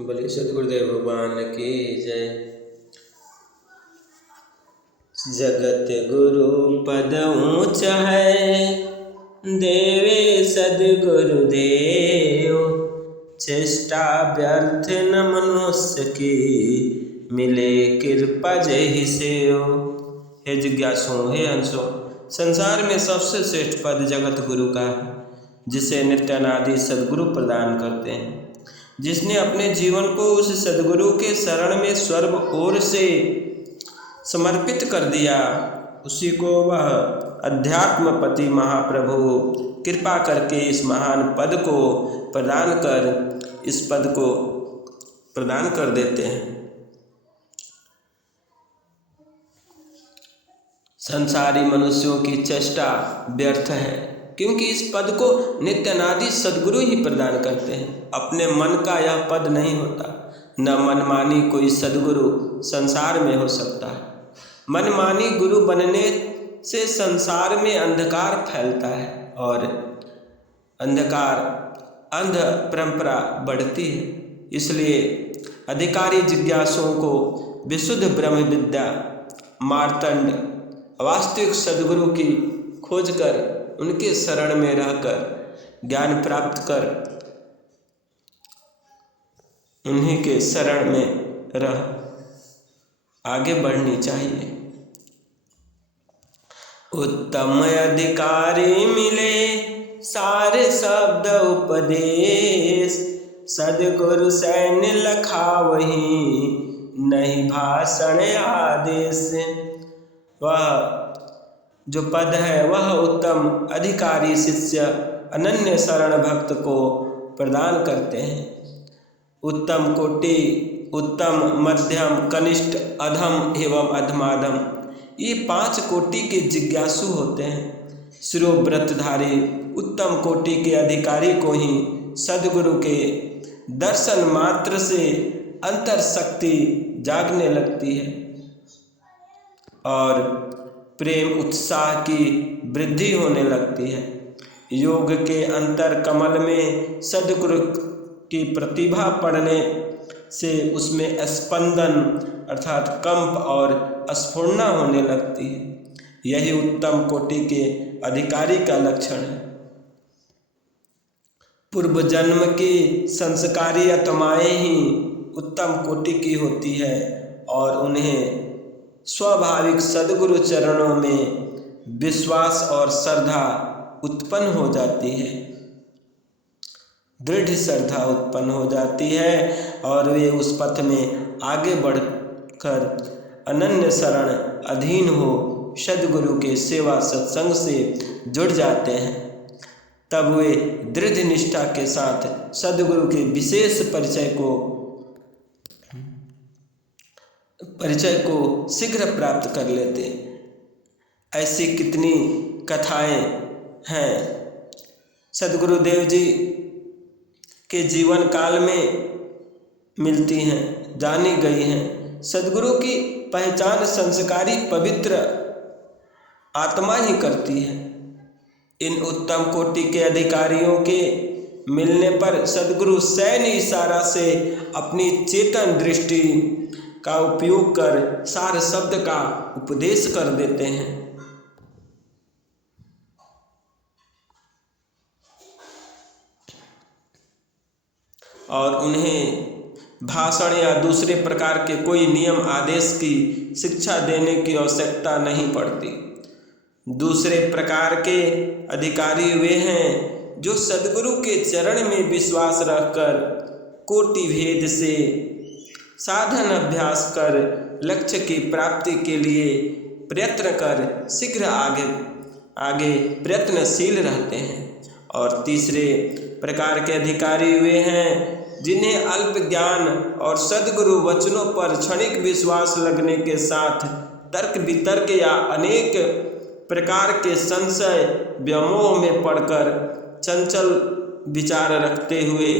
बोलिए सदगुरुदेव भगवान की जय। जगत गुरु पद ऊंच है, देवे सदगुरुदेव। चेष्टा व्यर्थ न मनुष्य की, मिले कृपा जहि सेव। हे जिज्ञासुओं, हे हंसों, संसार में सबसे श्रेष्ठ पद जगत गुरु का है, जिसे नित्य अनादि सदगुरु प्रदान करते हैं। जिसने अपने जीवन को उस सदगुरु के शरण में सर्व ओर से समर्पित कर दिया, उसी को वह अध्यात्मपति महाप्रभु कृपा करके इस महान पद को प्रदान कर देते हैं। संसारी मनुष्यों की चेष्टा व्यर्थ है, क्योंकि इस पद को नित्य अनादि सदगुरु ही प्रदान करते हैं। अपने मन का यह पद नहीं होता, न मनमानी कोई सदगुरु संसार में हो सकता है। मनमानी गुरु बनने से संसार में अंधकार फैलता है और अंध परंपरा बढ़ती है। इसलिए अधिकारी जिज्ञासुओं को विशुद्ध ब्रह्म विद्या, मार्तंड, वास्तविक सदगुरु की खोज कर उनके शरण में रहकर ज्ञान प्राप्त कर उन्हीं के शरण में रह आगे बढ़नी चाहिए। उत्तम अधिकारी मिले, सारे शब्द उपदेश। सदगुरु सैन्य लखावही, नहीं भाषण आदेश। वह जो पद है वह उत्तम अधिकारी शिष्य अनन्य शरण भक्त को प्रदान करते हैं। उत्तम कोटि, उत्तम, मध्यम, कनिष्ठ, अधम एवं अधमाधम, ये 5 कोटि के जिज्ञासु होते हैं। शिरोव्रतधारी उत्तम कोटि के अधिकारी को ही सद्गुरु के दर्शन मात्र से अंतर शक्ति जागने लगती है और प्रेम उत्साह की वृद्धि होने लगती है। योग के अंतर कमल में सद्गुरु की प्रतिभा पड़ने से उसमें स्पंदन अर्थात कंप और स्फुरना होने लगती है। यही उत्तम कोटि के अधिकारी का लक्षण है। पूर्व जन्म की संस्कारी आत्माएं ही उत्तम कोटि की होती है और उन्हें स्वाभाविक सद्गुरु चरणों में विश्वास और श्रद्धा उत्पन्न हो जाती है, दृढ़ श्रद्धा उत्पन्न हो जाती है और वे उस पथ में आगे बढ़कर अनन्य शरण अधीन हो सद्गुरु के सेवा सत्संग से जुड़ जाते हैं। तब वे दृढ़ निष्ठा के साथ सद्गुरु के विशेष परिचय को शीघ्र प्राप्त कर लेते। ऐसी कितनी कथाएं हैं सद्गुरुदेव जी के जीवन काल में मिलती हैं, जानी गई हैं। सद्गुरु की पहचान संस्कारी पवित्र आत्मा ही करती है। इन उत्तम कोटि के अधिकारियों के मिलने पर सद्गुरु सैन्य इशारा से अपनी चेतन दृष्टि का उपयोग कर सार शब्द का उपदेश कर देते हैं और उन्हें भाषण या दूसरे प्रकार के कोई नियम आदेश की शिक्षा देने की आवश्यकता नहीं पड़ती। दूसरे प्रकार के अधिकारी वे हैं जो सद्गुरु के चरण में विश्वास रखकर कोटि भेद से साधन अभ्यास कर लक्ष्य की प्राप्ति के लिए प्रयत्न कर शीघ्र आगे प्रयत्नशील रहते हैं। और तीसरे प्रकार के अधिकारी वे हैं जिन्हें अल्प ज्ञान और सद्गुरु वचनों पर क्षणिक विश्वास लगने के साथ तर्क वितर्क या अनेक प्रकार के संशय व्यामोह में पड़कर चंचल विचार रखते हुए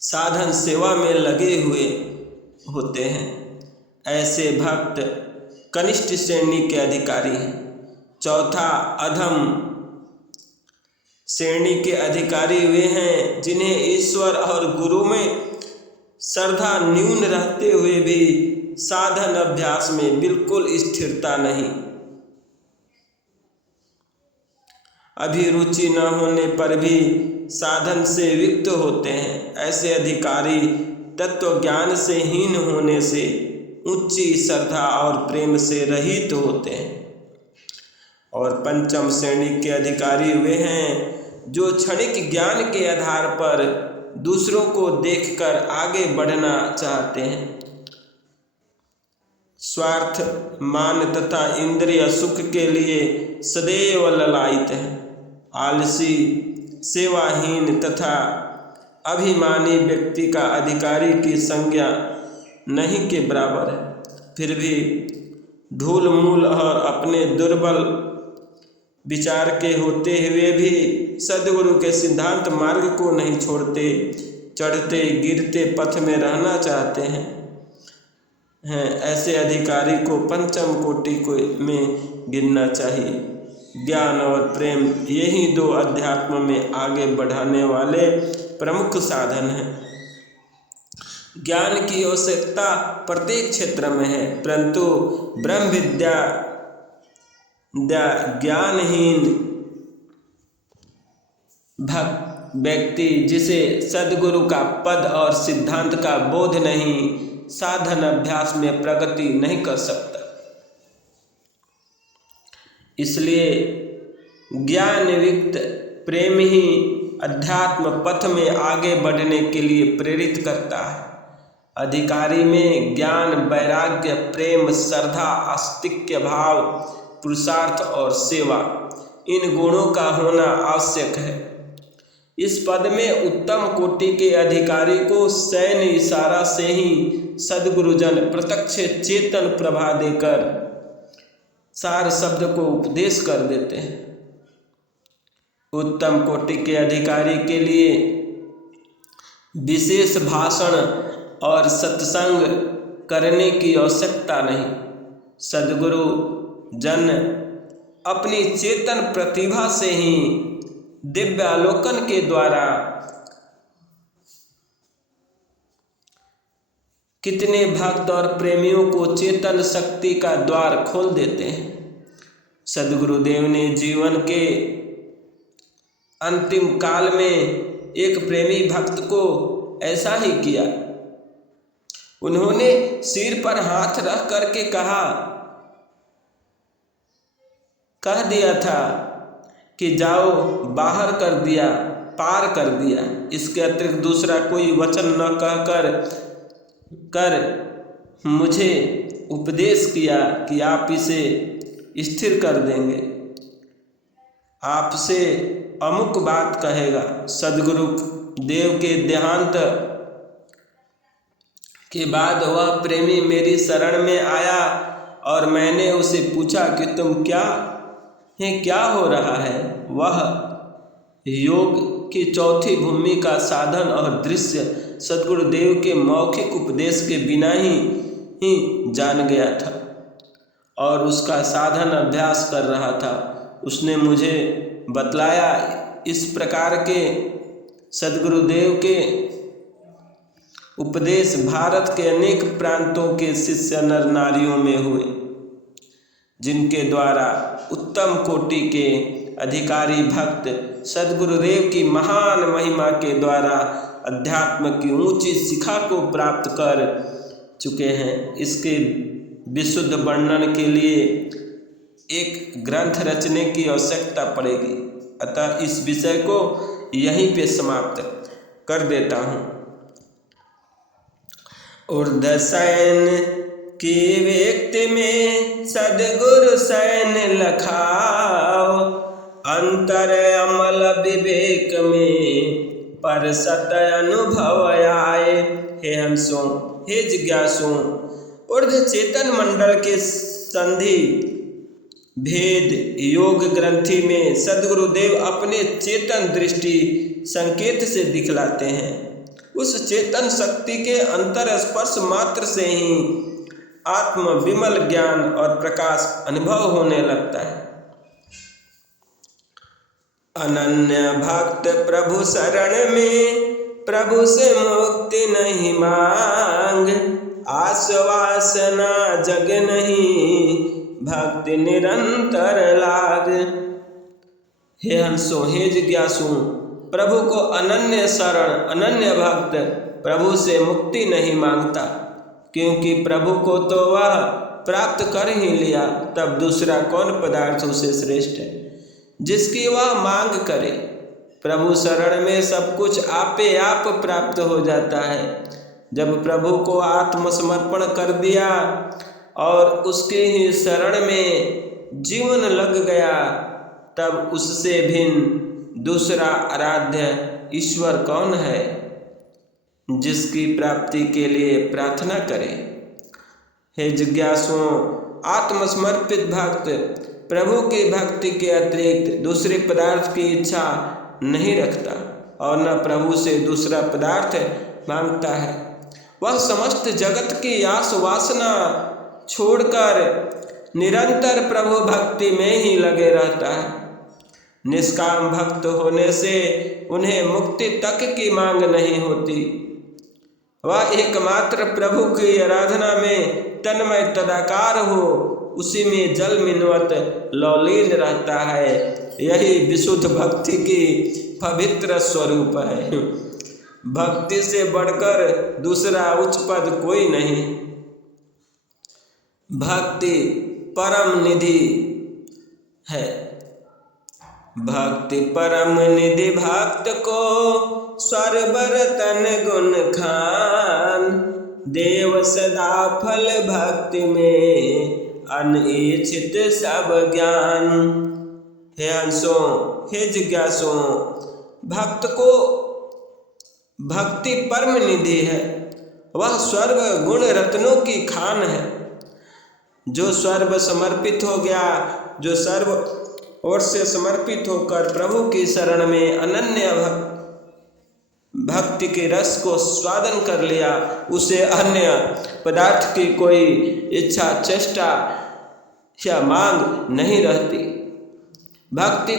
साधन सेवा में लगे हुए होते हैं। ऐसे भक्त कनिष्ठ श्रेणी के अधिकारी हैं। चौथा अधम श्रेणी के अधिकारी वे हैं जिन्हें ईश्वर और गुरु में श्रद्धा न्यून रहते हुए भी साधन अभ्यास में बिल्कुल स्थिरता नहीं, अभिरुचि न होने पर भी साधन से विक्त होते हैं। ऐसे अधिकारी तत्व ज्ञान से हीन होने से उच्ची श्रद्धा और प्रेम से रहित होते हैं। और पंचम श्रेणी के अधिकारी वे हैं जो क्षणिक ज्ञान के आधार पर दूसरों को देखकर आगे बढ़ना चाहते हैं, स्वार्थ, मान तथा इंद्रिय सुख के लिए सदैव ललायित हैं, आलसी, सेवाहीन तथा अभिमानी व्यक्ति का अधिकारी की संज्ञा नहीं के बराबर है। फिर भी ढूल मूल और अपने दुर्बल विचार के होते हुए भी सद्गुरु के सिद्धांत मार्ग को नहीं छोड़ते, चढ़ते गिरते पथ में रहना चाहते हैं। ऐसे अधिकारी को पंचम कोटि को में गिनना चाहिए। ज्ञान और प्रेम यही दो अध्यात्म में आगे बढ़ाने वाले प्रमुख साधन हैं। ज्ञान की आवश्यकता प्रत्येक क्षेत्र में है, परंतु ब्रह्म विद्या ज्ञानहीन भक्त व्यक्ति जिसे सद्गुरु का पद और सिद्धांत का बोध नहीं, साधन अभ्यास में प्रगति नहीं कर सकता। इसलिए ज्ञान युक्त प्रेम ही अध्यात्म पथ में आगे बढ़ने के लिए प्रेरित करता है। अधिकारी में ज्ञान, वैराग्य, प्रेम, श्रद्धा, आस्तिक्य भाव, पुरुषार्थ और सेवा, इन गुणों का होना आवश्यक है। इस पद में उत्तम कोटि के अधिकारी को सैन्य इशारा से ही सद्गुरुजन प्रत्यक्ष चेतन प्रभा देकर सार शब्द को उपदेश कर देते हैं। उत्तम कोटि के अधिकारी के लिए विशेष भाषण और सत्संग करने की आवश्यकता नहीं। सद्गुरु जन अपनी चेतन प्रतिभा से ही दिव्यालोकन के द्वारा कितने भक्त और प्रेमियों को चेतन शक्ति का द्वार खोल देते हैं। सद्गुरुदेव ने जीवन के अंतिम काल में एक प्रेमी भक्त को ऐसा ही किया। उन्होंने सिर पर हाथ रख करके कह दिया था कि जाओ, बाहर कर दिया, पार कर दिया। इसके अतिरिक्त दूसरा कोई वचन न कहकर मुझे उपदेश किया कि आप इसे स्थिर कर देंगे, आपसे अमुक बात कहेगा। सद्गुरु देव के देहांत के बाद वह प्रेमी मेरी शरण में आया और मैंने उसे पूछा कि तुम क्या हो रहा है। वह योग की चौथी भूमि का साधन और दृश्य सद्गुरुदेव के मौखिक उपदेश के बिना ही जान गया था और उसका साधन अभ्यास कर रहा था। उसने मुझे बतलाया, इस प्रकार के सद्गुरुदेव के उपदेश भारत के अनेक प्रांतों के शिष्य नर नारियों में हुए, जिनके द्वारा उत्तम कोटि के अधिकारी भक्त सद्गुरुदेव की महान महिमा के द्वारा अध्यात्म की ऊंची शिखा को प्राप्त कर चुके हैं। इसके विशुद्ध वर्णन के लिए एक ग्रंथ रचने की आवश्यकता पड़ेगी, अतः इस विषय को यहीं पे समाप्त कर देता हूँ। ऊर्ध्वशयन की व्यक्ति में सद्गुरु शयन लखाओ, अंतर अमल विवेक में पर सत अनुभव आए। हे हंसों, हे जिज्ञासुओं, ऊर्ध्व चेतन मंडल के संधि भेद योग ग्रंथि में सद्गुरुदेव अपने चेतन दृष्टि संकेत से दिखलाते हैं। उस चेतन शक्ति के अंतर स्पर्श मात्र से ही आत्म विमल ज्ञान और प्रकाश अनुभव होने लगता है। अनन्य भक्त प्रभु शरण में, प्रभु से मुक्ति नहीं मांग। आस वासना जग नहीं, भक्ति निरंतर लाग। हे हंसो, हे जिज्ञासु, प्रभु को अनन्य शरण, अनन्य भक्त प्रभु से मुक्ति नहीं मांगता, क्योंकि प्रभु को तो वह प्राप्त कर ही लिया, तब दूसरा कौन पदार्थ उसे श्रेष्ठ है जिसकी वह मांग करे। प्रभु शरण में सब कुछ आपे आप प्राप्त हो जाता है। जब प्रभु को आत्मसमर्पण कर दिया और उसके ही शरण में जीवन लग गया, तब उससे भिन्न दूसरा आराध्य ईश्वर कौन है जिसकी प्राप्ति के लिए प्रार्थना करें। हे जिज्ञासुओं, आत्मसमर्पित भक्त प्रभु की भक्ति के अतिरिक्त दूसरे पदार्थ की इच्छा नहीं रखता और न प्रभु से दूसरा पदार्थ मांगता है। वह समस्त जगत की आस वासना छोड़कर निरंतर प्रभु भक्ति में ही लगे रहता है। निष्काम भक्त होने से उन्हें मुक्ति तक की मांग नहीं होती। वह एकमात्र प्रभु की आराधना में तन्मय तदाकार हो, उसी में जल मिनवत लौलीन रहता है। यही विशुद्ध भक्ति की पवित्र स्वरूप है। भक्ति से बढ़कर दूसरा उच्च पद कोई नहीं। भक्ति परम निधि है। भक्ति परम निधि भक्त को स्वर तन गुण खान। देव सदा फल भक्ति में अनिच्छित सब ज्ञान। हे हंसो, हे जिज्ञासो, भक्त को भक्ति परम निधि है। वह सर्व गुण रत्नों की खान है। जो सर्व समर्पित हो गया, जो सर्व ओर से समर्पित होकर प्रभु की शरण में अनन्य भक्ति के रस को स्वादन कर लिया, उसे अन्य पदार्थ की कोई इच्छा, चेष्टा या मांग नहीं रहती। भक्ति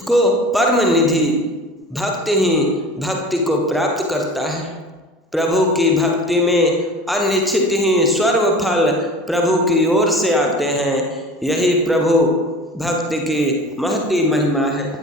को परम निधि भक्ति ही भक्ति को प्राप्त करता है। प्रभु की भक्ति में अनिश्चित ही सर्व फल प्रभु की ओर से आते हैं। यही प्रभु भक्ति की महती महिमा है।